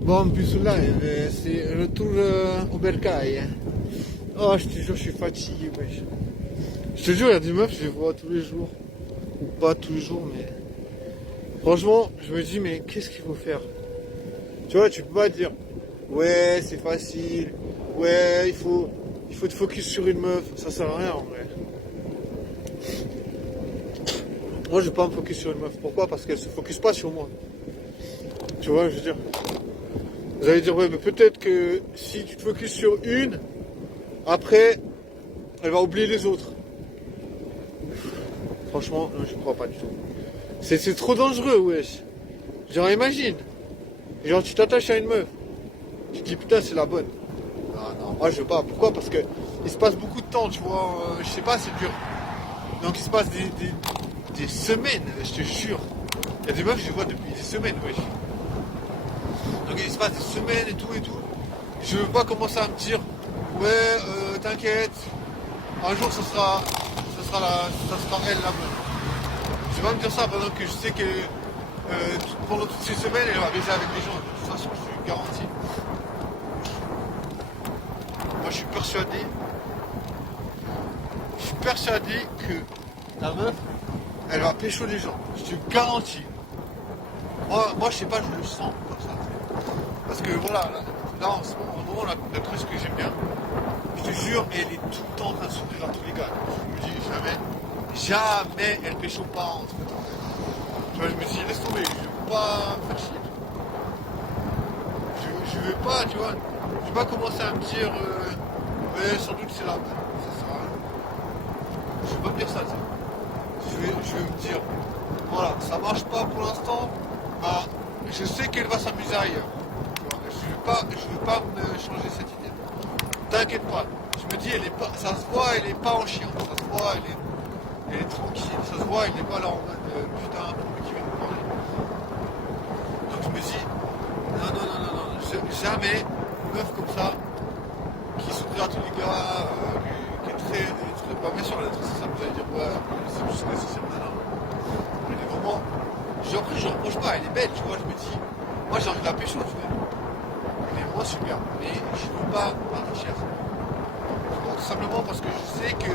Bon, plus live, c'est retour au bercail. Oh, je te jure, je suis fatigué, wesh. Je te jure, il y a des meufs, je les vois tous les jours. Ou pas tous les jours, mais. Franchement, je me dis, mais qu'est-ce qu'il faut faire? Tu vois, tu peux pas dire, ouais, c'est facile, ouais, il faut te focus sur une meuf, ça sert à rien en vrai. Moi, je vais pas me focus sur une meuf. Pourquoi? Parce qu'elle se focus pas sur moi. Tu vois, je veux dire. Vous allez dire, ouais, mais peut-être que si tu te focuses sur une, après, elle va oublier les autres. Franchement, non, je crois pas du tout. C'est trop dangereux, wesh. Genre, imagine. Genre, tu t'attaches à une meuf. Tu te dis, putain, c'est la bonne. Non, non, moi, je veux pas. Pourquoi? Parce que il se passe beaucoup de temps, tu vois. Je sais pas, c'est dur. Donc, il se passe des semaines, je te jure. Il y a des meufs, je les vois depuis des semaines, wesh. Donc, il se passe des semaines et tout et tout. Je veux pas commencer à me dire, ouais, t'inquiète. Un jour, ça sera elle, la bonne. Je vais pas me dire ça pendant que je sais que pendant toutes ces semaines, elle va baiser avec des gens. De toute façon, je suis garanti. Moi, je suis persuadé que la meuf, elle va pécho les gens. Je te garantis. Moi, je sais pas, je le sens comme ça. Parce que voilà, là en ce moment, la truc que j'aime bien, je te jure, elle est tout le temps en train de s'ouvrir à tous les gars. Je me dis jamais elle pécho pas entre temps. Tu vois, je me dis, laisse tomber, je veux pas me faire chier. Je veux pas, tu vois, je vais pas commencer à me dire, ouais, sans doute c'est là. Ça sert à rien. Je vais pas me dire ça, tu sais. Je vais me dire, voilà, ça marche pas pour l'instant, bah, je sais qu'elle va s'amuser ailleurs. Tu vois, je veux pas me changer cette idée. T'inquiète pas. Je me dis, ça se voit, elle est pas en chien. Ça se voit, elle est tranquille. Ça se voit, elle n'est pas là en mode, putain, pour lui qui vient me parler. Donc je me dis, non, non, non, non, non, jamais une meuf comme ça, qui s'ouvre à tous les gars, qui est très, bah, bien sûr, elle est très sincère, vous allez dire, ouais, c'est juste nécessaire, non, non. Elle est vraiment, après, je reproche pas, elle est belle, tu vois, je me dis, moi j'ai envie de la pécho, tu vois. Elle est vraiment super, mais je ne veux pas m'attacher à ça. Tout simplement parce que je sais que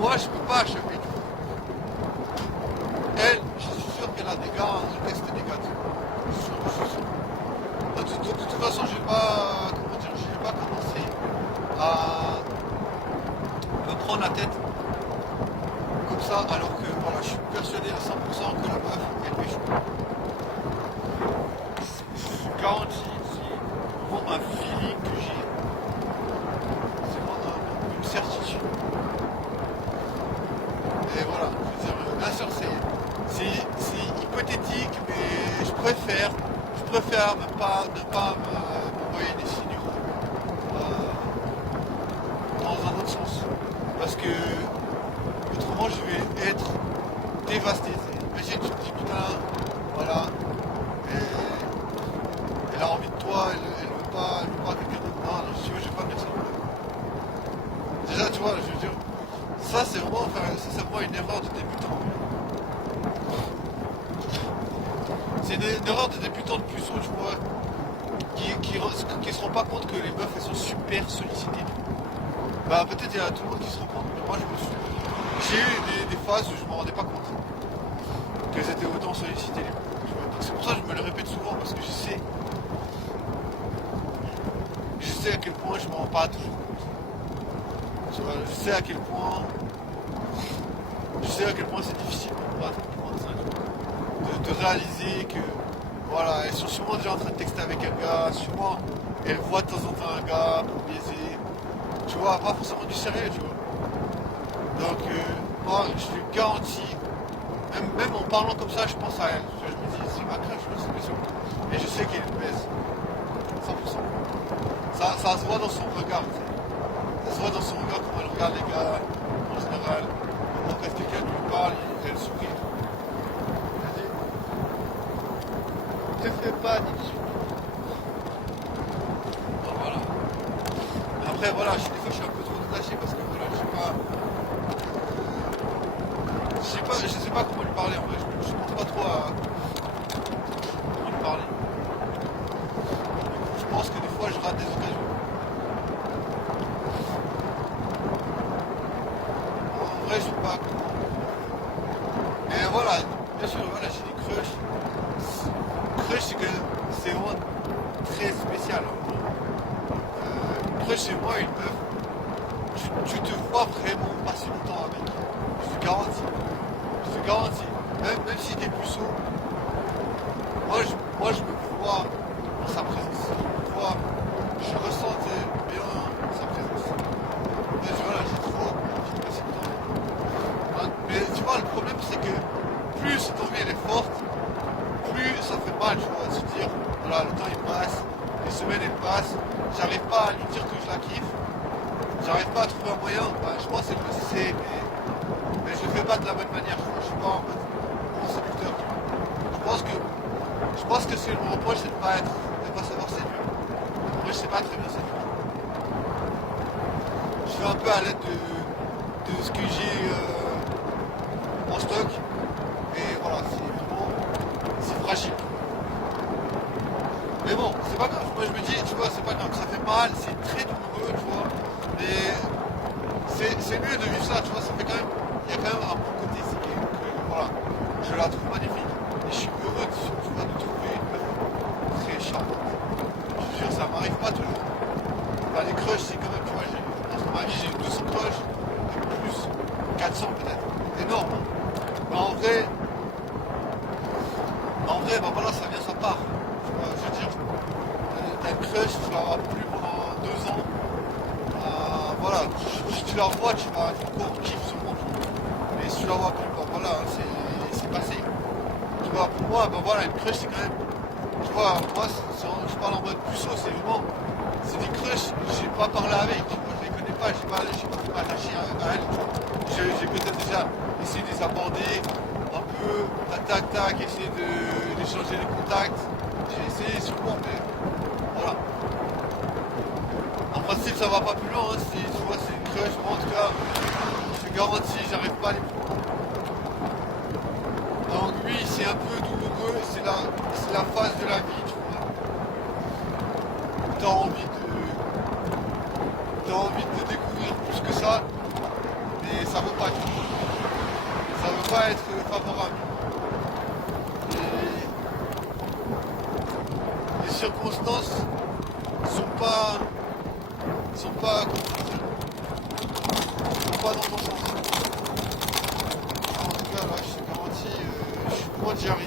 moi, je peux pas achever. Elle, je suis sûr qu'elle a des gars, un test négatif. Je suis sûr. De toute façon, je vais pas, comment dire, je vais pas commencer à me prendre la tête comme ça, alors que voilà, je suis persuadé à 100% que la meuf, elle pécho. Je suis garanti, c'est vraiment un feeling que j'ai. C'est vraiment une certitude. Et voilà, je veux dire, bien sûr, c'est hypothétique, mais je préfère ne pas m'envoyer des signaux dans un autre sens. Parce que autrement, je vais être dévasté. Imagine, tu te dis, putain, voilà, elle a envie de toi, elle veut pas quelqu'un d'autre. Non, non, si tu veux, je vais pas me dire ça. Déjà, tu vois, je veux dire, ça c'est vraiment une erreur de débutant. C'est une erreur de débutant de puceau, tu vois, qui se rend pas compte que les meufs elles sont super sollicitées. Bah peut-être il y a tout le monde qui se rend compte, mais moi j'ai eu des phases où je me rendais pas compte qu'elles étaient autant sollicitées les meufs. Tu vois. Donc c'est pour ça que je me le répète souvent parce que je sais à quel point je m'en rends pas toujours compte. Tu vois, je sais à quel point c'est difficile pour moi de prendre ça, de réaliser que voilà, elles sont sûrement déjà en train de texter avec un gars, sûrement elles voient de temps en temps un gars pour baiser, tu vois, pas forcément du sérieux, tu vois. Donc moi je lui garantis, même en parlant comme ça, je pense à elle. Tu vois, je me dis, c'est ma crèche, c'est bien sûr. Et je sais qu'elle me baise, 100%. Ça se voit dans son regard, tu sais. Ça se voit dans son regard comment elle regarde les gars, en général. Quand quelqu'un lui parle, elle sourit. Elle dit, te fais pas d'illusions. Donc voilà. Mais après voilà, des fois je suis un peu trop détaché parce que voilà, je sais pas comment lui parler en vrai, je ne sais pas trop à comment lui parler. fois je rate des occasions. En vrai, je sais pas comment. Mais voilà, bien sûr, voilà, j'ai des crushs. Crush, c'est vraiment très spécial. Crush, c'est moi une meuf. Tu te vois vraiment passer du temps avec. Je te garantis. Je te garantis. Même si t'es plus sourd, moi je me vois dans sa présence. Je ressens bien sa présence. Mais voilà, j'ai trop envie de passer du temps avec. Mais tu vois, le problème c'est que plus cette envie elle est forte, plus ça fait mal, tu vois, de se dire, voilà, le temps il passe, les semaines elles passent, j'arrive pas à lui dire que je la kiffe, j'arrive pas à trouver un moyen, je pense qu'elle le sait, mais je le fais pas de la bonne manière, je suis pas en mode bon séducteur, tu vois. Je pense que ce que je me reproche c'est de pas savoir séduire. Moi je sais pas très bien séduire. Je fais un peu à l'aide de ce que j'ai en stock, et voilà, c'est fragile. Mais bon, c'est pas grave, moi je me dis, tu vois, c'est pas grave, ça fait mal, c'est très douloureux, tu vois, mais c'est mieux de vivre ça, tu vois, ça fait quand même, il y a quand même un bon côté, c'est que voilà, je la trouve magnifique, et je suis heureux, tu vois, de trouver une meuf très charmante. Je te jure, ça m'arrive pas toujours. Enfin, les crushs, c'est quand même, tu vois, dans ma vie, j'ai eu 200 crushs, et plus, 400 peut-être, énorme, hein. Mais en vrai, bah voilà, ça vient, ça part. Je veux dire, t'as une crush, tu la vois plus pendant 2 ans. Voilà, si tu la vois, tu vas encore kiffer ce monde. Mais si tu la vois plus, bah voilà, c'est passé. Tu vois, pour moi, bah voilà, une crush, c'est quand même. Tu vois, moi, je parle en mode puceau, c'est vraiment. C'est des crushs, j'ai pas parlé avec, tu vois, je les connais pas, j'ai pas fait m'attacher à elles, tu vois. J'ai peut-être déjà essayé de les aborder un peu, tac, essayer d'échanger les contacts. J'ai essayé sûrement, mais voilà. En principe, ça va pas plus loin, hein. Tu vois, c'est une crush, moi en tout cas, je te garantis, j'arrive pas à aller plus loin. Donc oui, c'est un peu douloureux, c'est la phase de la vie, tu vois. T'as envie de découvrir plus que ça, mais ça veut pas être. Ça veut pas être favorable. Les circonstances sont pas comment dire, sont pas dans ton sens. En tout cas là je te garantis, je suis loin d'y arriver.